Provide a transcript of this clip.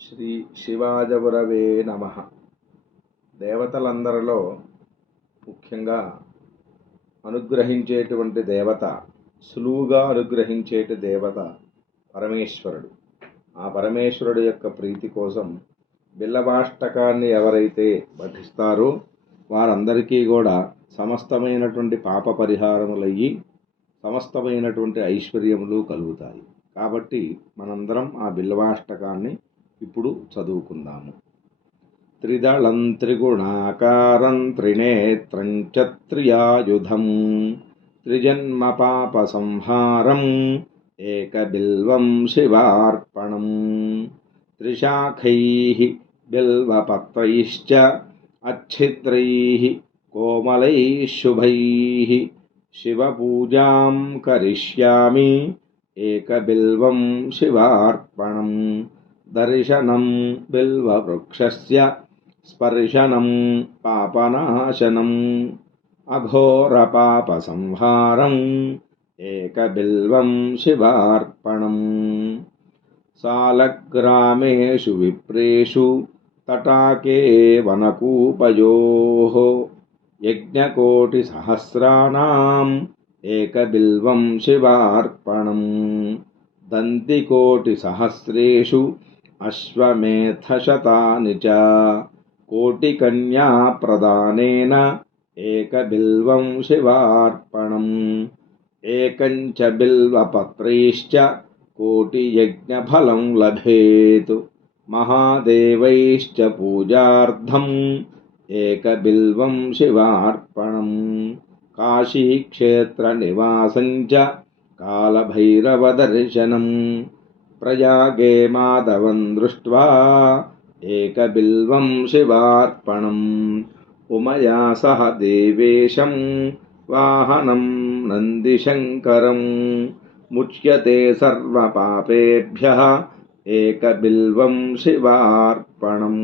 శ్రీ శివాజగురవే నమః. దేవతలందరిలో ముఖ్యంగా అనుగ్రహించేటువంటి దేవత, సులువుగా అనుగ్రహించేటి దేవత పరమేశ్వరుడు. ఆ పరమేశ్వరుడు యొక్క ప్రీతి కోసం బిల్లవాష్టకాన్ని ఎవరైతే పఠిస్తారో వారందరికీ కూడా సమస్తమైనటువంటి పాప పరిహారములయ్యి సమస్తమైనటువంటి ఐశ్వర్యములు కలుగుతాయి. కాబట్టి మనందరం ఆ బిల్లవాష్టకాన్ని ఇప్పుడు చదువుకుందాము. త్రిదళం త్రిగుణాకారం త్రినేత్రం చ త్రియాయుధం త్రిజన్మ పాప సంహారం ఏకబిల్వం శివార్పణం త్రిశాఖైః బిల్వపత్రైశ్చ అచ్ఛిద్రైః కోమలైః శుభైః శివపూజాం కరిష్యామి ఏకబిల్వం శివార్పణం దర్శనం బిల్వవృక్షస్య స్పర్శనం పాపనాశనం అఘోరపాపసంహారం ఏకబిల్వం శివార్పణం సాలగ్రామేషు విప్రేషు తటాకే వనకూపయోః యజ్ఞకోటిసహస్రాణాం ఏకబిల్వం శివార్పణం దంతికోటిసహస్రేషు అశ్వమేధశతాని చ కోటికన్యా ప్రదానేన ఏకబిల్వం శివార్పణం ఏకంచ బిల్వపత్రైశ్చ కోటియజ్ఞఫలం లభేత్ మహాదేవైశ్చ పూజార్థం ఏకబిల్వం శివార్పణం కాశీక్షేత్రనివాసం చ కాలభైరవదర్శనం ప్రయాగే మాధవం దృష్ట్వా ఏకబిల్వం శివార్పణం ఉమయా సహ దేవేశం వాహనం నందిశంకరం ముచ్యతే సర్వపాపేభ్యః ఏకబిల్వం శివార్పణం.